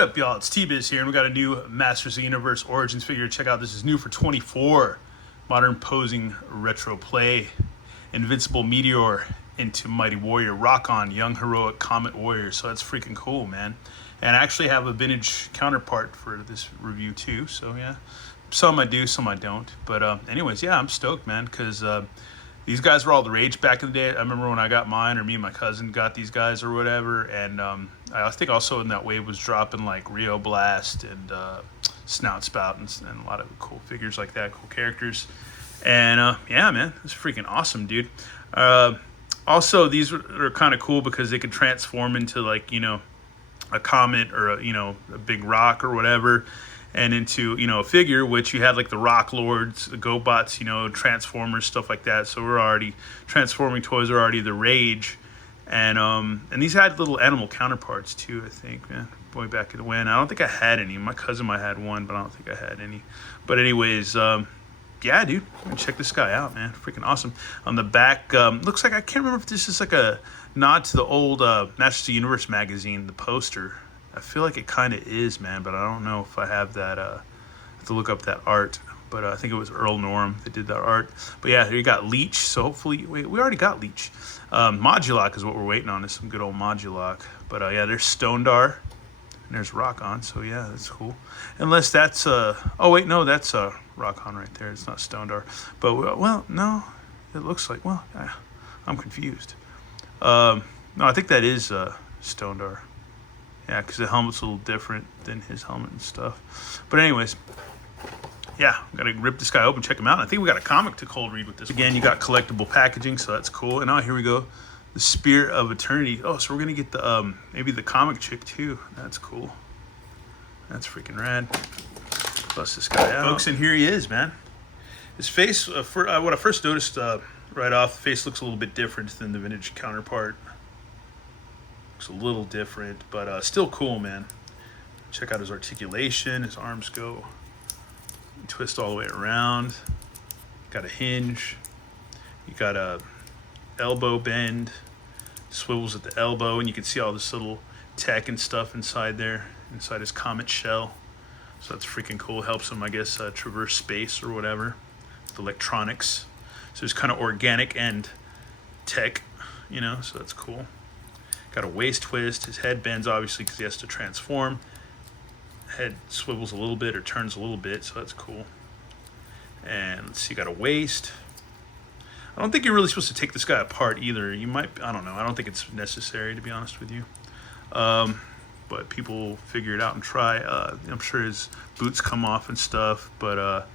What up, y'all? It's T-Biz here, and we got a new Masters of the Universe Origins figure to check out. This is new for 24. Modern posing retro play. Invincible Meteor into Mighty Warrior. Rokkon, young heroic Comet Warrior. So that's freaking cool, man. And I actually have a vintage counterpart for this review too. So yeah, some I do, some I don't. But anyways, yeah, I'm stoked, man, because these guys were all the rage back in the day. I remember when I got mine, or me and my cousin got these guys or whatever. And I think also in that wave was dropping like Rio Blast and Snout Spout and a lot of cool figures like that, cool characters. And yeah, man, it's freaking awesome, dude. Also, these are kind of cool because they can transform into, like, you know, a comet or a big rock or whatever, and into, a figure, which you had like the Rock Lords, the GoBots, Transformers, stuff like that. So we're already transforming toys are already the rage. And these had little animal counterparts too, I think, man. Way back in when. I don't think I had any. My cousin might have had one, but I don't think I had any. But anyways, yeah, dude, check this guy out, man. Freaking awesome. On the back, looks like, I can't remember if this is like a nod to the old Masters of the Universe magazine, the poster. I feel like it kind of is, man, but I don't know if I have that. I have to look up that art. But I think it was Earl Norm that did that art. But yeah, here you got Leech. So hopefully, wait, we already got Leech. Modulok is what we're waiting on, is some good old Modulok. But yeah, there's Stondar. And there's Rokkon, so yeah, that's cool. Unless that's, oh wait, no, that's Rokkon right there. It's not Stondar. But, well, no, it looks like, well, I'm confused. No, I think that is Stondar. Yeah, because the helmet's a little different than his helmet and stuff. But anyways, yeah, I'm going to rip this guy open, check him out. I think we got a comic to cold read with this. Again, you got collectible packaging, so that's cool. And now here we go. The Spirit of Eternity. Oh, so we're going to get the, maybe the comic chick too. That's cool. That's freaking rad. Bust this guy out. Folks, and here he is, man. His face, what I first noticed right off, the face looks a little bit different than the vintage counterpart. Looks a little different, but still cool, man. Check out his articulation. His arms go, twist all the way around. Got a hinge. You got a elbow bend, swivels at the elbow, and you can see all this little tech and stuff inside there, inside his comet shell. So that's freaking cool. Helps him, I guess, traverse space or whatever with electronics. So it's kind of organic and tech, so that's cool. Got a waist twist. His head bends, obviously, because he has to transform. Head swivels a little bit or turns a little bit, so that's cool. And let's see, got a waist. I don't think you're really supposed to take this guy apart either. You might, I don't know. I don't think it's necessary, to be honest with you. But people figure it out and try. I'm sure his boots come off and stuff, but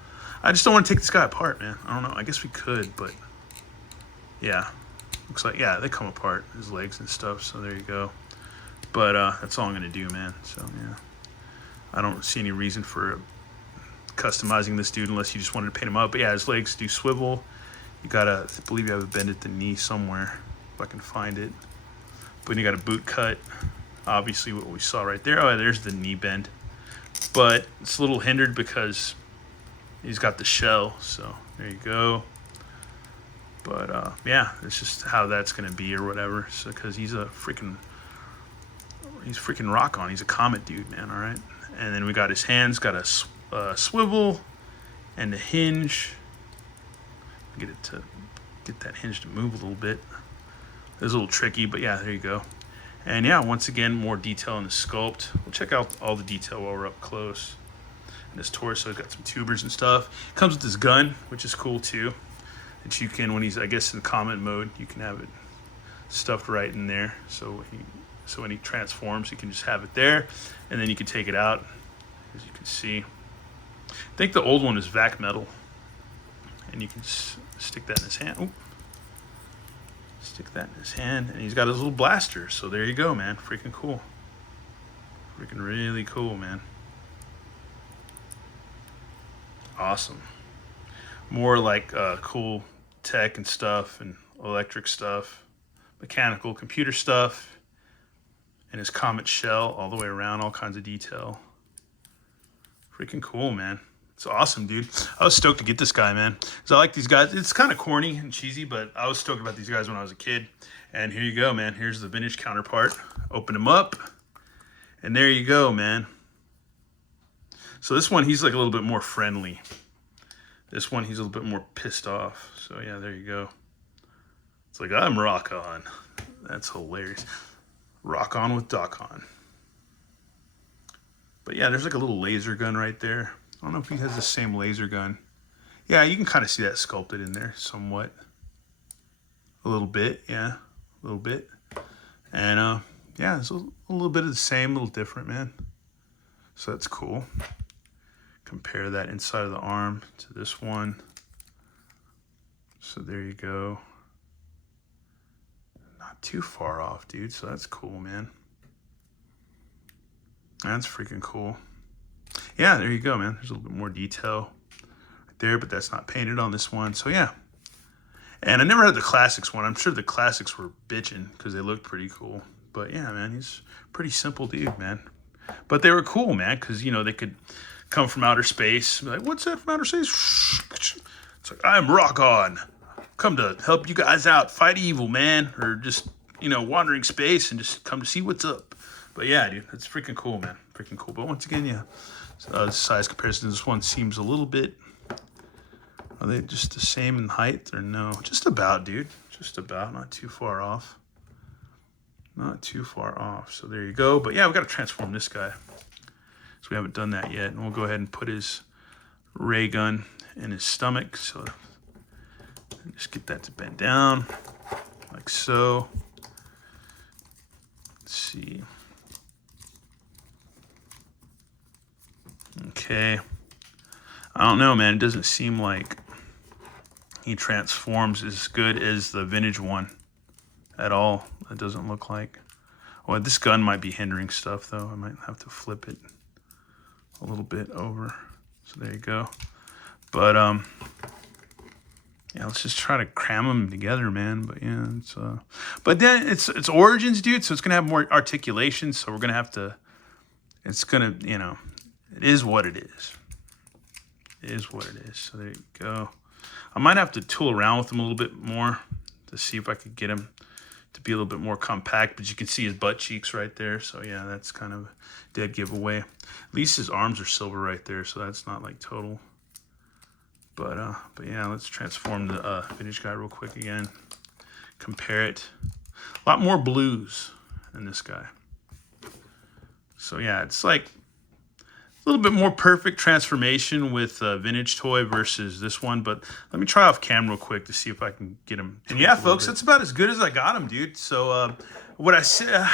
I just don't want to take this guy apart, man. I don't know. I guess we could, but yeah. Looks like, yeah, they come apart, his legs and stuff, so there you go. But that's all I'm going to do, man. So, yeah. I don't see any reason for customizing this dude unless you just wanted to paint him up. But yeah, his legs do swivel. You gotta, I believe you have a bend at the knee somewhere, if I can find it. But then you got a boot cut, obviously what we saw right there. Oh, there's the knee bend. But it's a little hindered because he's got the shell, so there you go. But yeah, it's just how that's gonna be or whatever. So, because he's freaking Rokkon. He's a comet dude, man. All right. And then we got his hands, got a swivel and a hinge. Get that hinge to move a little bit. It's a little tricky, but yeah, there you go. And yeah, once again, more detail in the sculpt. We'll check out all the detail while we're up close. And his torso got some tubers and stuff. Comes with his gun, which is cool too. That you can, when he's, I guess, in comet mode, you can have it stuffed right in there. So when he transforms, you can just have it there, and then you can take it out, as you can see. I think the old one is vac metal, and you can just stick that in his hand. Ooh. Stick that in his hand, and he's got his little blaster. So there you go, man. Freaking cool. Freaking really cool, man. Awesome. More like cool tech and stuff, and electric stuff, mechanical, computer stuff, and his comet shell all the way around, all kinds of detail. Freaking cool, man. It's awesome, dude. I was stoked to get this guy, man. Because I like these guys. It's kind of corny and cheesy, but I was stoked about these guys when I was a kid. And here you go, man. Here's the vintage counterpart. Open them up. And there you go, man. So this one, he's like a little bit more friendly. This one, he's a little bit more pissed off. So yeah, there you go. It's like, I'm Rokkon. That's hilarious. Rokkon with Dokkon. But yeah, there's like a little laser gun right there. I don't know if he has the same laser gun. Yeah, you can kind of see that sculpted in there somewhat. A little bit, yeah. A little bit. And yeah, it's a little bit of the same, a little different, man. So that's cool. Compare that inside of the arm to this one. So there you go. Not too far off, dude. So that's cool, man. That's freaking cool. Yeah, there you go, man. There's a little bit more detail right there, but that's not painted on this one. So yeah. And I never had the classics one. I'm sure the classics were bitching because they looked pretty cool. But yeah, man, he's a pretty simple dude, man. But they were cool, man, because, you know, they could come from outer space. Be like, what's that from outer space? It's like, I'm Rokkon. Come to help you guys out, fight evil, man. Or just, you know, wandering space and just come to see what's up. But yeah, dude, that's freaking cool, man. Freaking cool. But once again, yeah, size comparison, this one seems a little bit, are they just the same in height or no? Just about, dude. Just about, not too far off. Not too far off. So there you go. But yeah, we got to transform this guy. So we haven't done that yet. And we'll go ahead and put his ray gun in his stomach. So just get that to bend down like so. Let's see. Okay. I don't know, man. It doesn't seem like he transforms as good as the vintage one at all. It doesn't look like. Well, this gun might be hindering stuff, though. I might have to flip it a little bit over. So there you go. But yeah, let's just try to cram them together, man. But yeah, it's but then it's Origins, dude. So it's gonna have more articulation. So we're gonna have to. It's gonna, you know, it is what it is. It is what it is. So there you go. I might have to tool around with him a little bit more to see if I could get him to be a little bit more compact, but you can see his butt cheeks right there. So yeah, that's kind of a dead giveaway. At least his arms are silver right there, so that's not like total. But yeah, let's transform the vintage guy real quick again. Compare it. A lot more blues in this guy. So yeah, it's like a little bit more perfect transformation with vintage toy versus this one. But let me try off cam real quick to see if I can get him. And yeah, folks, that's about as good as I got him, dude. So what I said,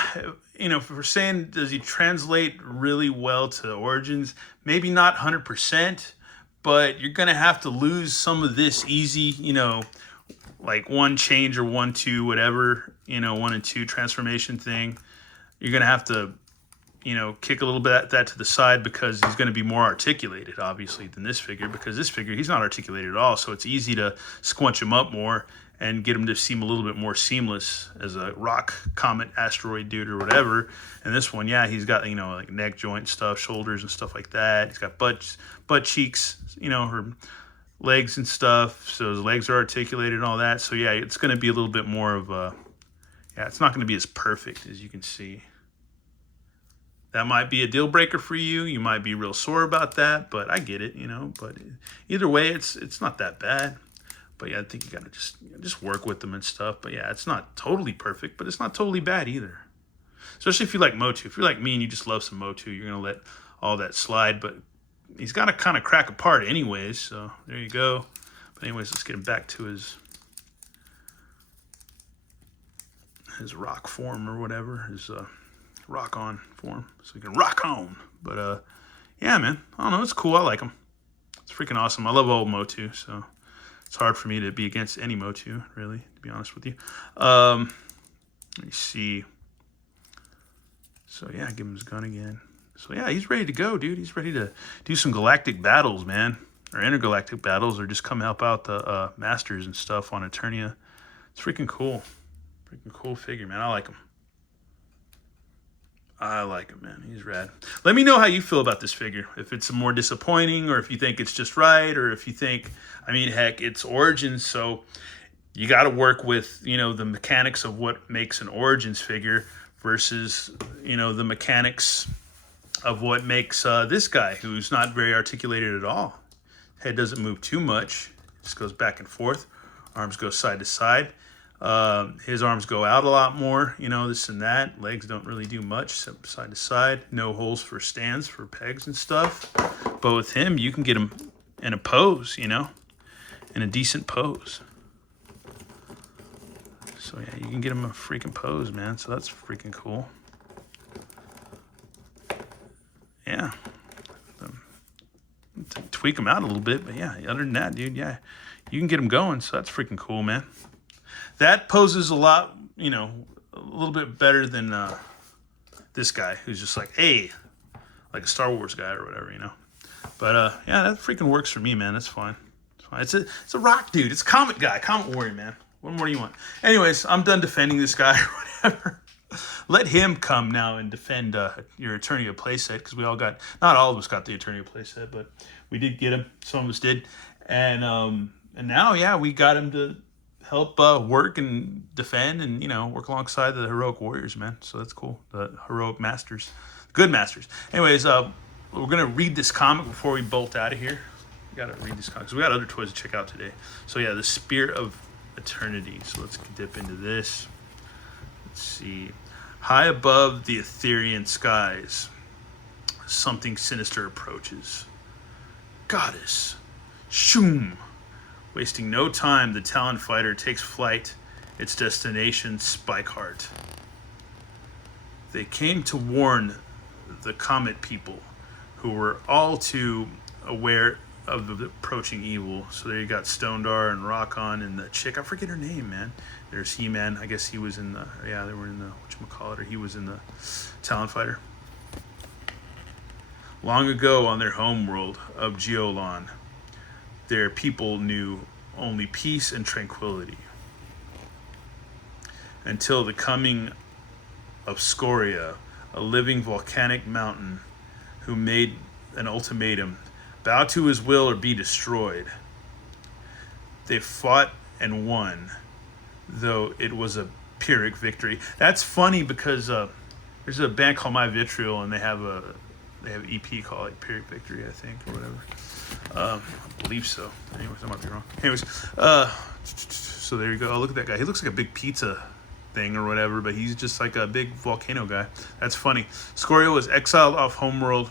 you know, if we're saying, does he translate really well to Origins? Maybe not 100%, but you're going to have to lose some of this easy, you know, like one change or 1, 2, whatever, you know, 1 and 2 transformation thing. You're going to have to, you know, kick a little bit of that to the side because he's going to be more articulated, obviously, than this figure. Because this figure, he's not articulated at all, so it's easy to squunch him up more and get him to seem a little bit more seamless as a rock, comet, asteroid dude or whatever. And this one, yeah, he's got, you know, like neck joint stuff, shoulders and stuff like that. He's got butt cheeks, you know, her legs and stuff. So his legs are articulated and all that. So yeah, it's going to be a little bit more of a, yeah, it's not going to be as perfect as you can see. That might be a deal breaker for you. You might be real sore about that, but I get it, you know. But either way, it's not that bad. But yeah, I think you gotta just work with them and stuff. But yeah, it's not totally perfect, but it's not totally bad either. Especially if you like Motu. If you're like me and you just love some Motu, you're gonna let all that slide. But he's gotta kind of crack apart anyways. So there you go. But anyways, let's get him back to his rock form or whatever. His rock on form, so you can rock on. But yeah, man, I don't know, it's cool. I like him. It's freaking awesome. I love old Motu, so it's hard for me to be against any Motu, really, to be honest with you. Let me see. So yeah, give him his gun again. So yeah, he's ready to go, dude. He's ready to do some galactic battles, man, or intergalactic battles, or just come help out the masters and stuff on Eternia. It's freaking cool. Freaking cool figure, man. I like him. I like him, man. He's rad. Let me know how you feel about this figure. If it's more disappointing, or if you think it's just right, or if you think, I mean, heck, it's Origins, so you got to work with, you know, the mechanics of what makes an Origins figure versus, you know, the mechanics of what makes this guy, who's not very articulated at all. Head doesn't move too much. Just goes back and forth. Arms go side to side. His arms go out a lot more, you know, this and that. Legs don't really do much, except side to side. No holes for stands, for pegs and stuff. But with him, you can get him in a pose, you know, in a decent pose. So yeah, you can get him a freaking pose, man. So that's freaking cool. Yeah. Tweak him out a little bit, but yeah, other than that, dude, yeah, you can get him going. So that's freaking cool, man. That poses a lot, you know, a little bit better than this guy who's just like, hey, like a Star Wars guy or whatever, you know. But yeah, that freaking works for me, man. That's fine. It's fine. It's a rock dude. It's a comic guy, comic warrior, man. What more do you want? Anyways, I'm done defending this guy or whatever. Let him come now and defend your Eternia playset, because we all got, not all of us got the Eternia playset, but we did get him. Some of us did. And now, yeah, we got him to help work and defend and, you know, work alongside the heroic warriors, man. So that's cool. The heroic masters. Good masters. Anyways, we're going to read this comic before we bolt out of here. We got to read this comic because we got other toys to check out today. So, yeah, the Spirit of Eternity. So let's dip into this. Let's see. High above the Etherean skies, something sinister approaches. Goddess. Shoom. Wasting no time, the Talon fighter takes flight, its destination, Spikeheart. They came to warn the Comet people, who were all too aware of the approaching evil. So there you got Stondar and Rokkon and the chick, I forget her name, man. There's He-Man. I guess he was in the, yeah, they were in the, whatchamacallit, or he was in the Talon fighter. Long ago on their homeworld of Geolon, their people knew only peace and tranquility. Until the coming of Scoria, a living volcanic mountain, who made an ultimatum: bow to his will or be destroyed. They fought and won, though it was a Pyrrhic victory. That's funny because there's a band called My Vitriol, and they have an EP called like Pyrrhic Victory, I think, or whatever. I believe so. Anyways, I might be wrong. Anyways, so there you go. Oh, look at that guy. He looks like a big pizza thing or whatever, but he's just like a big volcano guy. That's funny. Scoria was exiled off homeworld.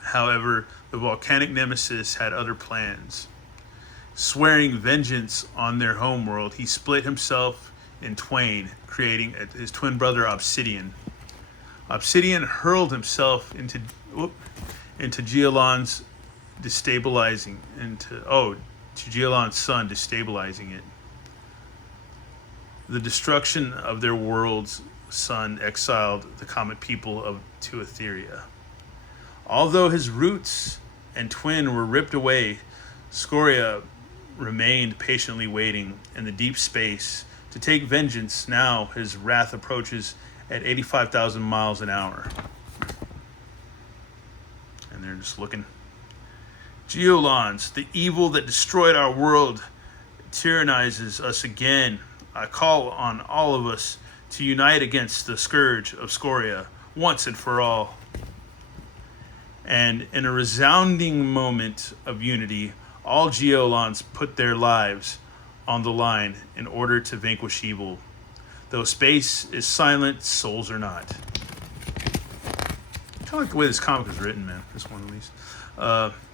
However, the volcanic nemesis had other plans. Swearing vengeance on their homeworld, he split himself in twain, creating his twin brother Obsidian. Obsidian hurled himself into Geolon's destabilizing to Geolon's sun, destabilizing it. The destruction of their world's sun exiled the comet people to Etheria. Although his roots and twin were ripped away, Scoria remained patiently waiting in the deep space to take vengeance. Now his wrath approaches at 85,000 miles an hour. And they're just looking. Geolons, the evil that destroyed our world, tyrannizes us again. I call on all of us to unite against the scourge of Scoria once and for all. And in a resounding moment of unity, all Geolons put their lives on the line in order to vanquish evil. Though space is silent, souls are not. Kind of like the way this comic is written, man. This one at least.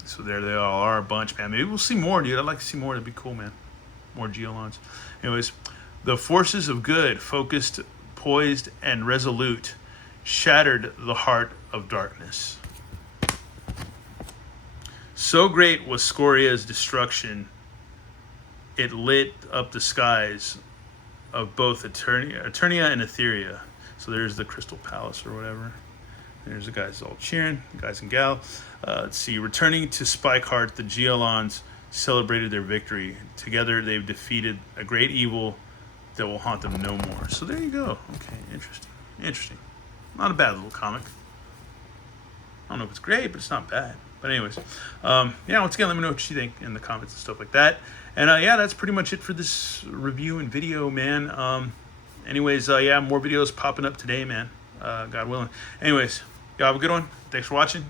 So there they all are, a bunch, man. Maybe we'll see more, dude. I'd like to see more. That'd be cool, man. More Geolons. Anyways, the forces of good, focused, poised, and resolute, shattered the heart of darkness. So great was Scoria's destruction, it lit up the skies of both Eternia and Etheria. So there's the Crystal Palace or whatever. There's the guys all cheering, the guys and gal. Let's see, returning to Spikeheart, the Geolons celebrated their victory. Together they've defeated a great evil that will haunt them no more. So there you go. Okay, interesting. Not a bad little comic. I don't know if it's great, but it's not bad. But anyways, yeah, once again, let me know what you think in the comments and stuff like that. And yeah, that's pretty much it for this review and video, man. Anyways, yeah, more videos popping up today, man. God willing. Anyways, Y'all have a good one. Thanks for watching.